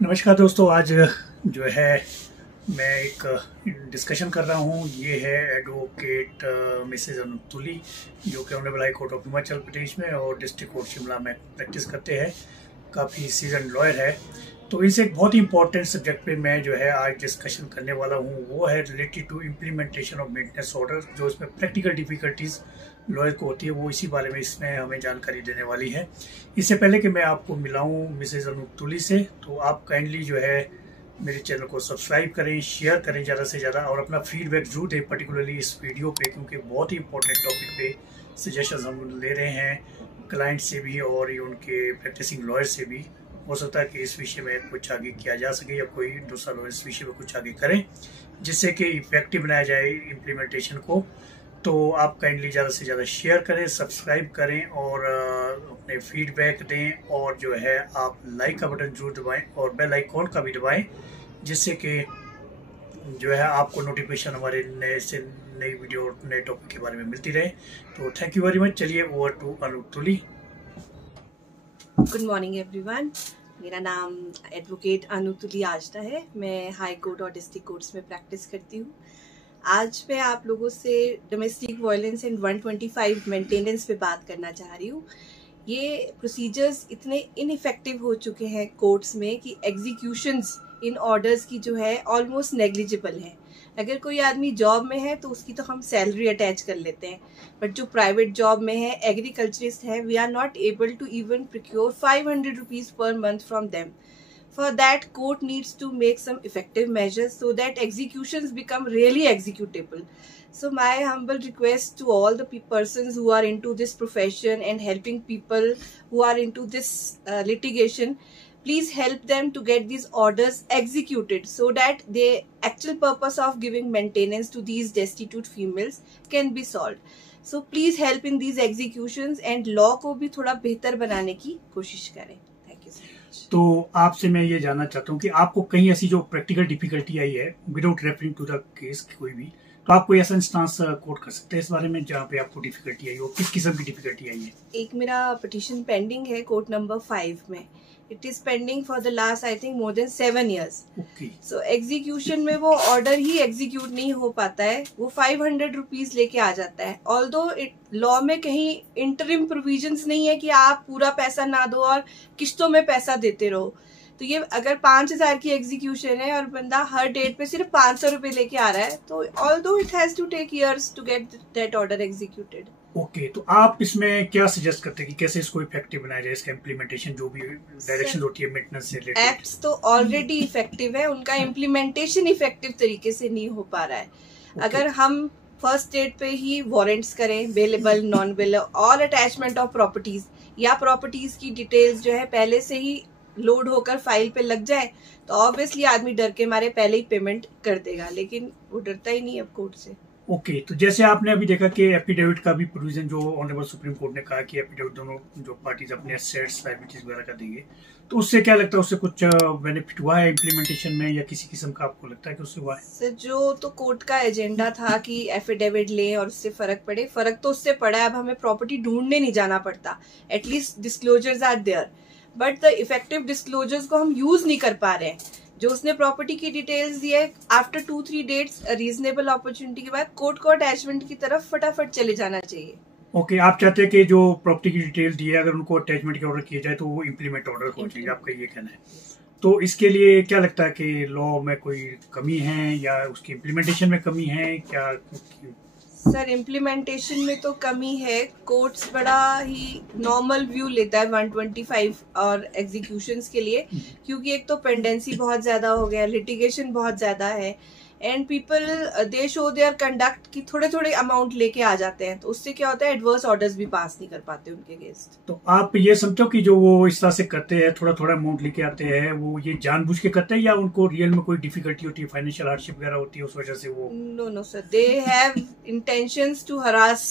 नमस्कार दोस्तों। आज जो है मैं एक डिस्कशन कर रहा हूँ। ये है एडवोकेट मिसेज अनुतुली, जो कि honourable high court of Himachal Pradesh में और डिस्ट्रिक्ट कोर्ट शिमला में प्रैक्टिस करते हैं। काफ़ी सीजन लॉयर है। तो इनसे एक बहुत ही इंपॉर्टेंट सब्जेक्ट पे मैं जो है आज डिस्कशन करने वाला हूँ। वो है related to implementation of maintenance order, जो इसमें प्रैक्टिकल डिफिकल्टीज लॉयर को होती है, वो इसी बारे में इसमें हमें जानकारी देने वाली है। इससे पहले कि मैं आपको मिलाऊं मिसेज अनुतुली से, तो आप काइंडली जो है मेरे चैनल को सब्सक्राइब करें, शेयर करें ज़्यादा से ज़्यादा, और अपना फीडबैक जरूर दें, पर्टिकुलरली इस वीडियो पे, क्योंकि बहुत ही इंपॉर्टेंट टॉपिक पे सजेशंस हम ले रहे हैं क्लाइंट से भी और ये उनके प्रैक्टिसिंग लॉयर से भी। हो सकता है कि इस विषय में कुछ आगे किया जा सके या कोई दूसरा लॉयर इस विषय में कुछ आगे करें, जिससे कि इफेक्टिव बनाया जाए इम्प्लीमेंटेशन को। तो आप काइंडली ज़्यादा से ज़्यादा शेयर करें, सब्सक्राइब करें और अपने फीडबैक दें, और जो है आप लाइक का बटन जरूर दबाएं और बेल आइकॉन का भी दबाएं, जिससे कि जो है आपको नोटिफिकेशन हमारे नई वीडियो नए टॉपिक के बारे में मिलती रहे। तो थैंक यू वेरी मच। चलिए over to Anutuli. Good morning everyone. मेरा नाम एडवोकेट अनुतुली आजटा है। मैं हाई कोर्ट और डिस्ट्रिक्ट कोर्ट्स में प्रैक्टिस करती हूँ। आज मैं आप लोगों से डोमेस्टिक वायलेंस एंड 125 मेंटेनेंस पे बात करना चाह रही हूँ। ये प्रोसीजर्स इतने इनइफेक्टिव हो चुके हैं कोर्ट्स में कि एग्जीक्यूशंस इन ऑर्डर्स की जो है ऑलमोस्ट नेग्लिजिबल है। अगर कोई आदमी जॉब में है तो उसकी तो हम सैलरी अटैच कर लेते हैं, बट जो प्राइवेट जॉब में है, एग्रीकल्चरिस्ट है, we are not able to even procure 500 rupees per month from them. For that, court needs to make some effective measures so that executions become really executable. So my humble request to all the persons who are into this profession and helping people who are into this litigation, please help them to get these orders executed so that the actual purpose of giving maintenance to these destitute females can be solved. So please help in these executions and law को भी थोड़ा बेहतर बनाने की कोशिश करें. Thank you so much. तो आपसे मैं ये जानना चाहता हूँ कि आपको कहीं ऐसी जो प्रैक्टिकल डिफिकल्टी आई है without referring to the case कोई भी, तो आप कोई ऐसा इंस्टांस कोट कर सकते हैं इस बारे में जहाँ पे आपको डिफिकल्टी आई हो? किस किस्म की डिफिकल्टी आई है? एक मेरा पिटीशन पेंडिंग है कोर्ट नंबर 5 में. It is pending for the last I think more than 7 years. So execution में वो ऑर्डर ही एग्जीक्यूट नहीं हो पाता है. वो 500 रुपीज लेके आ जाता है. ऑल्दो लॉ में कहीं इंटरिम प्रोविजंस नहीं है कि आप पूरा पैसा ना दो और किश्तों में पैसा देते रहो. तो ये अगर 5,000 की एग्जीक्यूशन है और बंदा हर डेट पे सिर्फ 500 रुपए लेके आ रहा है, तो although it has to take years to get that order executed. Okay, तो आप इसमें क्या सजेस्ट करते हैं कि कैसे इसको इफेक्टिव बनाया जाए? इसका इम्प्लीमेंटेशन जो भी डायरेक्शन होती है मेंटेनेंस से रिलेटेड. एक्ट्स तो ऑलरेडी इफेक्टिव है, उनका इम्प्लीमेंटेशन इफेक्टिव तरीके से नहीं हो पा रहा है. अगर हम फर्स्ट डेट पे ही वारंट्स करें, bailable, non bailable, all attachment of properties, या प्रॉपर्टीज की डिटेल्स जो है पहले से ही लोड होकर फाइल पे लग जाए, तो ऑब्वियसली आदमी डर के मारे पहले ही पेमेंट कर देगा. लेकिन वो डरता ही नहीं अब कोर्ट से. ओके, तो जैसे आपने अभी देखा कि एफिडेविट का भी प्रोविजन जो ऑनरेबल सुप्रीम कोर्ट ने कहा कि एफिडेविट दोनों जो पार्टीज अपने एसेट्स लायबिलिटीज वगैरह का देंगे, तो उससे क्या लगता है, उससे कुछ बेनिफिट हुआ है इम्प्लीमेंटेशन में, या किसी किस्म का आपको लगता है कि उससे हुआ है? सर, जो तो कोर्ट का एजेंडा था कि एफिडेविट लें और उससे फर्क पड़े, फर्क तो उससे पड़ा है. अब हमें प्रॉपर्टी ढूंढने नहीं जाना पड़ता. At least disclosures are there, but the effective disclosures को हम यूज नहीं कर पा रहे हैं. जो उसने प्रॉपर्टी की डिटेल्स दी है, आफ्टर 2-3 डेट्स रीजनेबल अपॉर्चुनिटी के बाद कोर्ट को अटैचमेंट की तरफ फटाफट चले जाना चाहिए. ओके, आप चाहते हैं कि जो प्रॉपर्टी की डिटेल दी है, अगर उनको अटैचमेंट के ऑर्डर किया जाए तो वो इम्प्लीमेंट ऑर्डर हो जाएगा, आपका ये कहना है? तो इसके लिए क्या लगता है कि लॉ में कोई कमी है या उसकी इम्प्लीमेंटेशन में कमी है क्या? सर, इम्प्लीमेंटेशन में तो कमी है. कोर्ट्स बड़ा ही नॉर्मल व्यू लेता है 125 और एग्जीक्यूशंस के लिए, क्योंकि एक तो पेंडेंसी बहुत ज्यादा हो गया, लिटिगेशन बहुत ज्यादा है, and people they show their conduct की थोड़े थोड़े अमाउंट लेके आ जाते हैं. तो उससे क्या होता है, एडवर्स ऑर्डर्स भी पास नहीं कर पाते उनके अगेंस्ट. तो आप ये समझो कि जो वो इस तरह से करते हैं, थोड़ा थोड़ा अमाउंट लेके आते हैं, वो ये जानबूझ के करते हैं या उनको रियल में कोई डिफिकल्टी होती है, फाइनेंशियल हार्डशिप वगैरह होती है, उस वजह से वो? No sir, they have intentions to harass.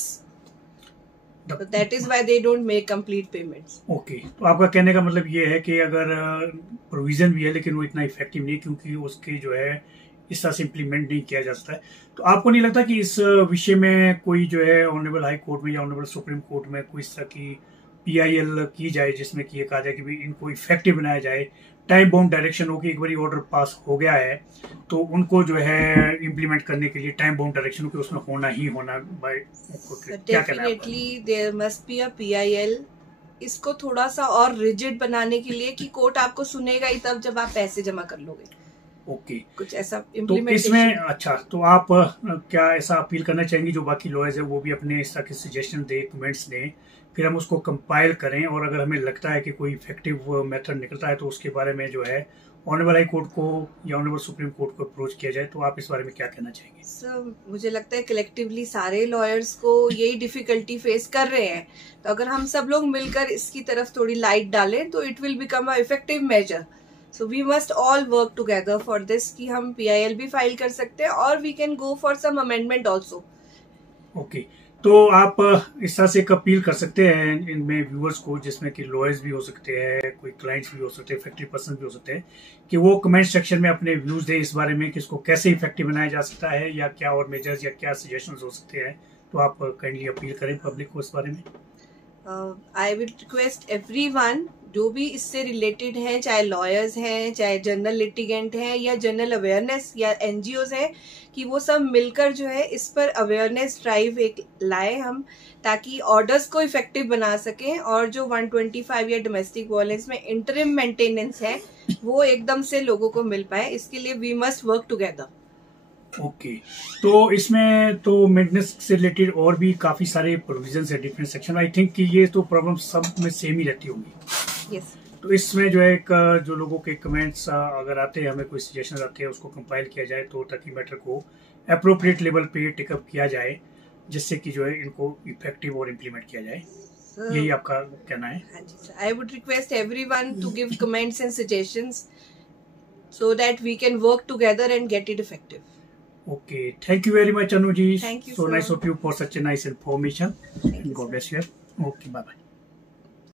That is why they don't make complete payments. Okay, तो आपका कहने का मतलब ये है कि अगर प्रोविजन भी है लेकिन वो इतना इफेक्टिव नहीं, क्योंकि उसके जो है इस तरह से इम्प्लीमेंट नहीं किया जा सकता है. तो आपको नहीं लगता कि इस विषय में कोई जो है ऑनरेबल हाई कोर्ट में या ऑनरेबल सुप्रीम कोर्ट में कोई इस तरह की PIL की जाए, जिसमें कि ये कहा जाए कि भाई इनको इफेक्टिव बनाया जाए टाइम बाउंड डायरेक्शन हो कि एक बार ऑर्डर पास हो गया है तो उनको जो है इम्प्लीमेंट करने के लिए टाइम बाउंड डायरेक्शन के उसमें होना ही होना बाय क्या कहना है? Definitely there must be a PIL। इसको थोड़ा सा और रिजिड बनाने के लिए कि कोर्ट आपको सुनेगा ही तब जब आप पैसे जमा कर लोगे। ओके, कुछ ऐसा तो इम्प्लीमेंटेशन। इसमें अच्छा, तो आप क्या ऐसा अपील करना चाहेंगे जो बाकी लॉयर्स है वो भी अपने इस तरह के सजेशन दे, कमेंट्स दें, फिर हम उसको कंपाइल करें और अगर हमें लगता है कि कोई इफेक्टिव मेथड निकलता है तो उसके बारे में जो है ऑनरेबल हाई कोर्ट को या ऑनरेबल सुप्रीम कोर्ट को अप्रोच किया जाए। तो आप इस बारे में क्या कहना चाहेंगे? सर मुझे लगता है कलेक्टिवली सारे लॉयर्स को यही डिफिकल्टी फेस कर रहे हैं, तो अगर हम सब लोग मिलकर इसकी तरफ थोड़ी लाइट डालें तो it will become a effective measure. So we must all work together for this कि हम PIL भी फाइल कर सकते हैं और we can go for some amendment also. Okay, तो आप इस तरह से एक अपील कर सकते हैं इनमें व्यूअर्स को, जिसमें कि लॉयर्स भी हो सकते हैं, कोई क्लाइंट्स भी हो सकते हैं, इफेक्टिव पर्सन भी हो सकते हैं, कि वो कमेंट सेक्शन में अपने व्यूज दें इस बारे में कि इसको कैसे इफेक्टिव बनाया जा सकता है या क्या और मेजर्स या क्या सजेशंस हो सकते हैं। तो आप काइंडली अपील करें पब्लिक को इस बारे में। आई विल रिक्वेस्ट एवरीवन जो भी इससे रिलेटेड हैं, चाहे लॉयर्स हैं, चाहे जनरल लिटिगेंट हैं या जनरल अवेयरनेस या NGOs हैं, कि वो सब मिलकर जो है इस पर अवेयरनेस ड्राइव एक लाए हम, ताकि ऑर्डर्स को इफेक्टिव बना सकें और जो 125 या डोमेस्टिक वायलेंस में इंटरिम मेंटेनेंस है वो एकदम से लोगों को मिल पाए। इसके लिए we must work together. Okay, तो इसमें तो मेंटेनेंस से रिलेटेड और भी काफी सारे प्रोविजंस है, डिफरेंट सेक्शन। आई थिंक कि ये तो प्रॉब्लम सब में सेम ही रहती होंगी। यस। तो इसमें जो है जो लोगों के कमेंट्स अगर आते हैं, हमें कोई सजेशन आते हैं, उसको कंपाइल किया जाए तो ताकि मैटर को अप्रोप्रिएट लेवल पे टेकअप किया जाए, जिससे कि जो है इनको इफेक्टिव और इम्प्लीमेंट किया जाए। यही आपका कहना है? हाँ जी sir. I would request everyone to give comments and suggestions so that we can work together and get it effective. Okay, thank you very much, Anuji. Thank you, so sir. Nice of you for such a nice information. Thank you, God sir. bless you. Okay, bye bye.